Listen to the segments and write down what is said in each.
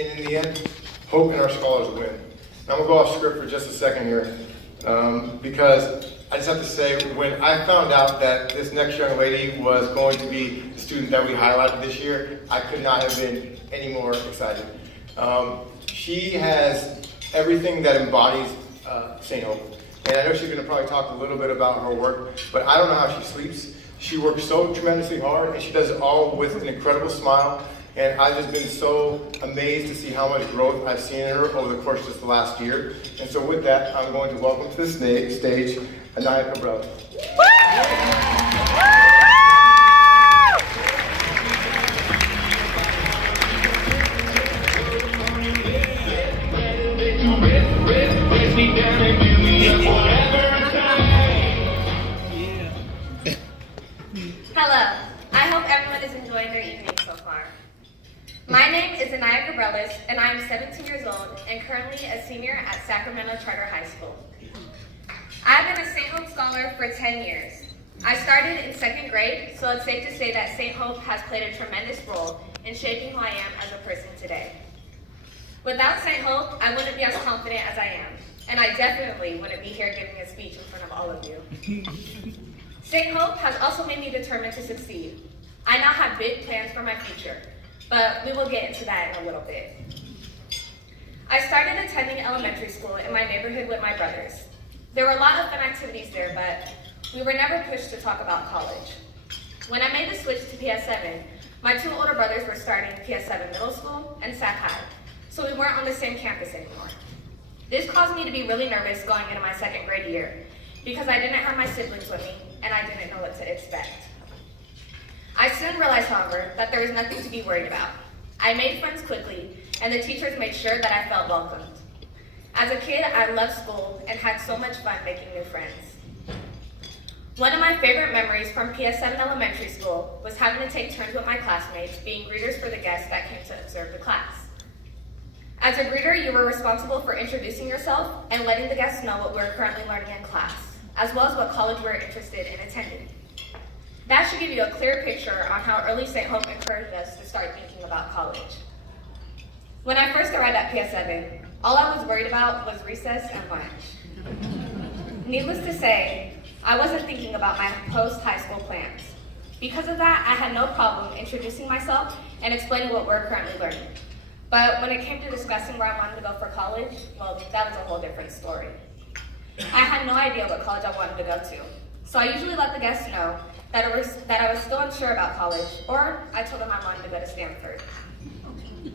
And in the end, hope and our scholars win. I'm going to go off script for just a second here, because I just have to say, when I found out that this next young lady was going to be the student that we highlighted this year, I could not have been any more excited. She has everything that embodies St. Hope. And I know she's going to probably talk a little bit about her work, but I don't know how she sleeps. She works so tremendously hard, and she does it all with an incredible smile. And I've just been so amazed to see how much growth I've seen in her over the course of just the last year. And so with that, I'm going to welcome to the stage Anaiyah Cabrellis. Hello. I hope everyone is enjoying their evening so far. My name is Anaiyah Cabrellis, and I am 17 years old and currently a senior at Sacramento Charter High School. I've been a St. Hope Scholar for 10 years. I started in second grade, so it's safe to say that St. Hope has played a tremendous role in shaping who I am as a person today. Without St. Hope, I wouldn't be as confident as I am, and I definitely wouldn't be here giving a speech in front of all of you. St. Hope has also made me determined to succeed. I now have big plans for my future, but we will get into that in a little bit. I started attending elementary school in my neighborhood with my brothers. There were a lot of fun activities there, but we were never pushed to talk about college. When I made the switch to PS7, my two older brothers were starting PS7 middle school and Sac High, so we weren't on the same campus anymore. This caused me to be really nervous going into my second grade year, because I didn't have my siblings with me, and I didn't know what to expect. I soon realized, however, that there was nothing to be worried about. I made friends quickly, and the teachers made sure that I felt welcomed. As a kid, I loved school and had so much fun making new friends. One of my favorite memories from PS7 elementary school was having to take turns with my classmates being greeters for the guests that came to observe the class. As a greeter, you were responsible for introducing yourself and letting the guests know what we were currently learning in class, as well as what college we were interested in attending. That should give you a clear picture on how early St. Hope encouraged us to start thinking about college. When I first arrived at PS7, all I was worried about was recess and lunch. Needless to say, I wasn't thinking about my post-high school plans. Because of that, I had no problem introducing myself and explaining what we're currently learning. But when it came to discussing where I wanted to go for college, well, that was a whole different story. I had no idea what college I wanted to go to, so I usually let the guests know that I was still unsure about college, or I told them I wanted to go to Stanford.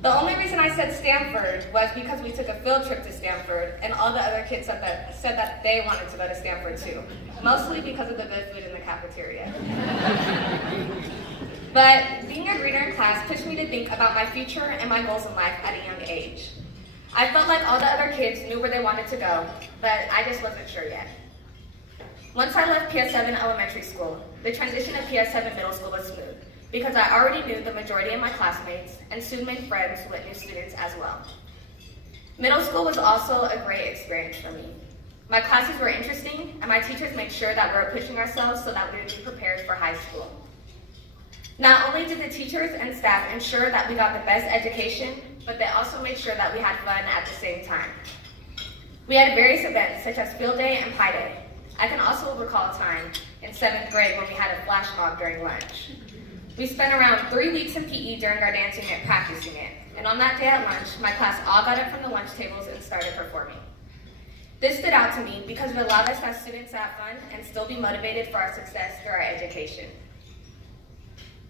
The only reason I said Stanford was because we took a field trip to Stanford, and all the other kids said that they wanted to go to Stanford too, mostly because of the good food in the cafeteria. But being a greeter in class pushed me to think about my future and my goals in life at a young age. I felt like all the other kids knew where they wanted to go, but I just wasn't sure yet. Once I left PS7 elementary school, the transition to PS7 middle school was smooth, because I already knew the majority of my classmates and soon made friends with new students as well. Middle school was also a great experience for me. My classes were interesting, and my teachers made sure that we were pushing ourselves so that we would be prepared for high school. Not only did the teachers and staff ensure that we got the best education, but they also made sure that we had fun at the same time. We had various events such as field day and pie day. I can also recall a time in 7th grade when we had a flash mob during lunch. We spent around 3 weeks in PE during our dancing and practicing it, and on that day at lunch, my class all got up from the lunch tables and started performing. This stood out to me because it allowed us as students to have fun and still be motivated for our success through our education.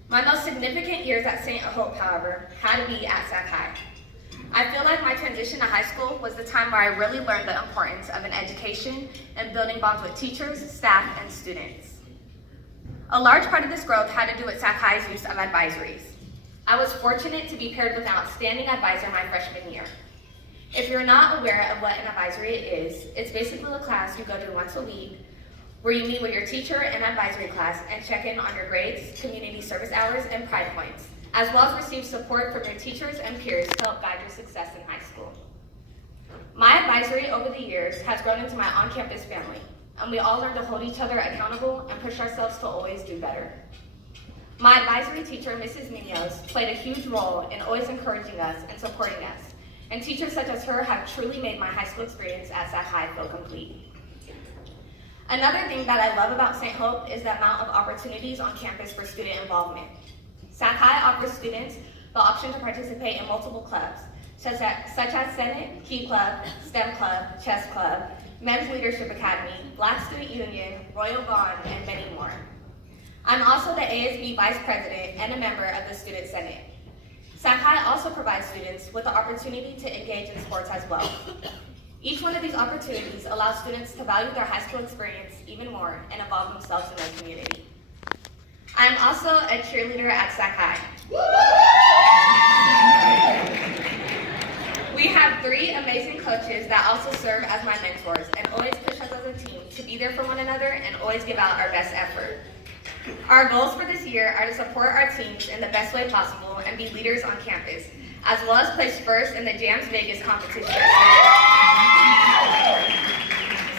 My most significant years at St. Hope, however, had to be at Sac High. I feel like my transition to high school was the time where I really learned the importance of an education and building bonds with teachers, staff, and students. A large part of this growth had to do with Sac High's use of advisories. I was fortunate to be paired with an outstanding advisor my freshman year. If you're not aware of what an advisory is, it's basically a class you go to once a week where you meet with your teacher and advisory class and check in on your grades, community service hours, and pride points, as well as receive support from your teachers and peers to help guide your success in high school. My advisory over the years has grown into my on-campus family, and we all learn to hold each other accountable and push ourselves to always do better. My advisory teacher, Mrs. Munoz, played a huge role in always encouraging us and supporting us, and teachers such as her have truly made my high school experience at Sac High feel complete. Another thing that I love about St. Hope is the amount of opportunities on campus for student involvement. Sac High offers students the option to participate in multiple clubs, such as Senate, Key Club, STEM Club, Chess Club, Men's Leadership Academy, Black Student Union, Royal Bond, and many more. I'm also the ASB Vice President and a member of the Student Senate. Sac High also provides students with the opportunity to engage in sports as well. Each one of these opportunities allows students to value their high school experience even more and involve themselves in their community. I am also a cheerleader at Sac High. We have 3 amazing coaches that also serve as my mentors and always push us as a team to be there for one another and always give out our best effort. Our goals for this year are to support our teams in the best way possible and be leaders on campus, as well as place first in the Jams Vegas competition.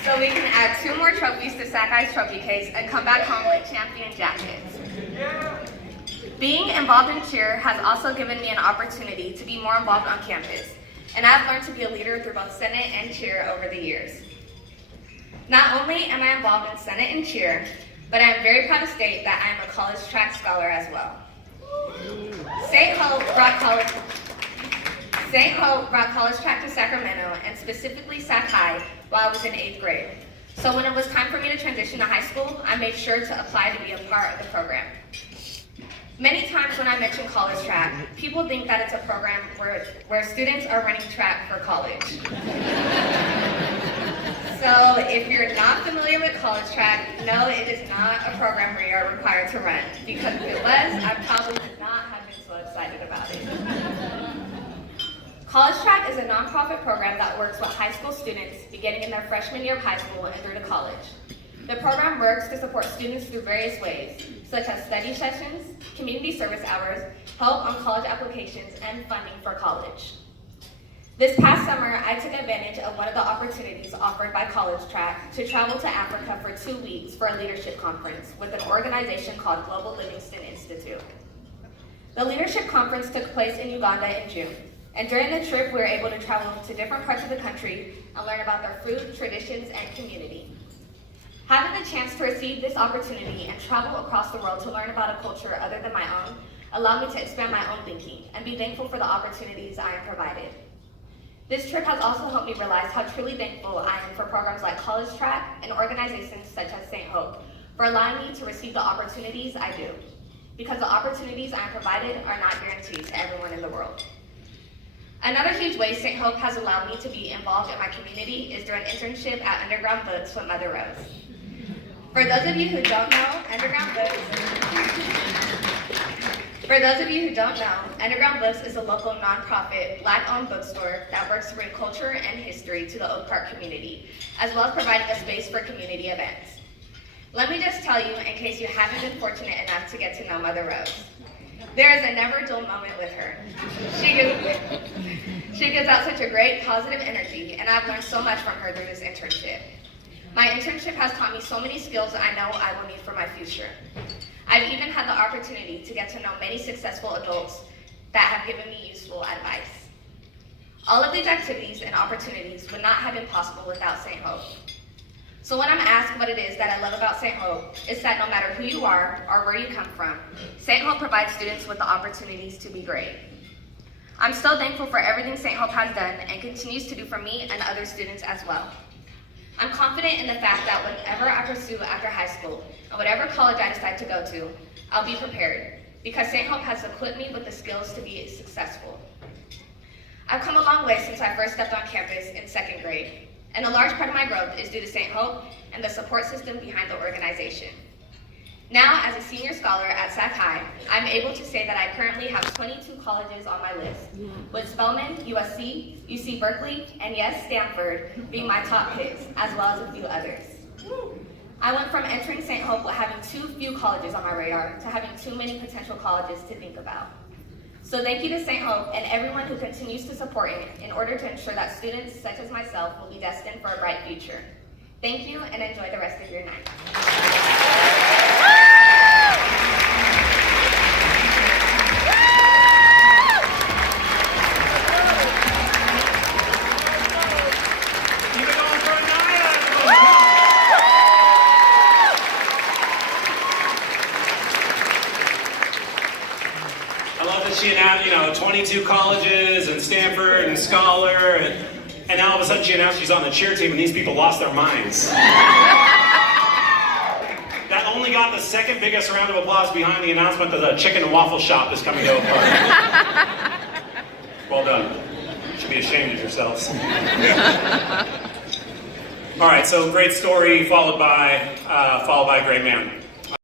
So we can add 2 more trophies to Sac High's trophy case and come back home with champion jackets. Being involved in cheer has also given me an opportunity to be more involved on campus, and I've learned to be a leader through both Senate and cheer over the years. Not only am I involved in Senate and cheer, but I am very proud to state that I am a college track scholar as well. St. Hope brought college track to Sacramento, and specifically Sac High, while I was in 8th grade. So when it was time for me to transition to high school, I made sure to apply to be a part of the program. Many times when I mention college track, people think that it's a program where students are running track for college. So if you're not familiar with college track, no, it is not a program where you're required to run, because if it was, I probably would not have been so excited about it. College Track is a nonprofit program that works with high school students beginning in their freshman year of high school and through to college. The program works to support students through various ways, such as study sessions, community service hours, help on college applications, and funding for college. This past summer, I took advantage of one of the opportunities offered by College Track to travel to Africa for 2 weeks for a leadership conference with an organization called Global Livingston Institute. The leadership conference took place in Uganda in June, and during the trip, we were able to travel to different parts of the country and learn about their food, traditions, and community. Having the chance to receive this opportunity and travel across the world to learn about a culture other than my own allowed me to expand my own thinking and be thankful for the opportunities I am provided. This trip has also helped me realize how truly thankful I am for programs like College Track and organizations such as St. Hope for allowing me to receive the opportunities I do, because the opportunities I am provided are not guaranteed to everyone in the world. Another huge way St. Hope has allowed me to be involved in my community is through an internship at Underground Books with Mother Rose. For those of you who don't know, Underground Books is a local nonprofit, Black-owned bookstore that works to bring culture and history to the Oak Park community, as well as providing a space for community events. Let me just tell you, in case you haven't been fortunate enough to get to know Mother Rose, there is a never dull moment with her. She gives out such a great positive energy, and I've learned so much from her through this internship. My internship has taught me so many skills I know I will need for my future. I've even had the opportunity to get to know many successful adults that have given me useful advice. All of these activities and opportunities would not have been possible without St. Hope. So when I'm asked what it is that I love about St. Hope, it's that no matter who you are or where you come from, St. Hope provides students with the opportunities to be great. I'm so thankful for everything St. Hope has done and continues to do for me and other students as well. I'm confident in the fact that whatever I pursue after high school, and whatever college I decide to go to, I'll be prepared, because St. Hope has equipped me with the skills to be successful. I've come a long way since I first stepped on campus in 2nd grade, and a large part of my growth is due to St. Hope and the support system behind the organization. Now, as a senior scholar at Sac High, I'm able to say that I currently have 22 colleges on my list, with Spelman, USC, UC Berkeley, and yes, Stanford being my top picks, as well as a few others. I went from entering St. Hope with having too few colleges on my radar to having too many potential colleges to think about. So thank you to St. Hope and everyone who continues to support it in order to ensure that students such as myself will be destined for a bright future. Thank you, and enjoy the rest of your night. love that she announced, 22 colleges and Stanford and Scholar, and now all of a sudden she announced she's on the cheer team and these people lost their minds. That only got the second biggest round of applause behind the announcement that the chicken and waffle shop is coming to a park. Well done. You should be ashamed of yourselves. All right, so great story followed by a great man.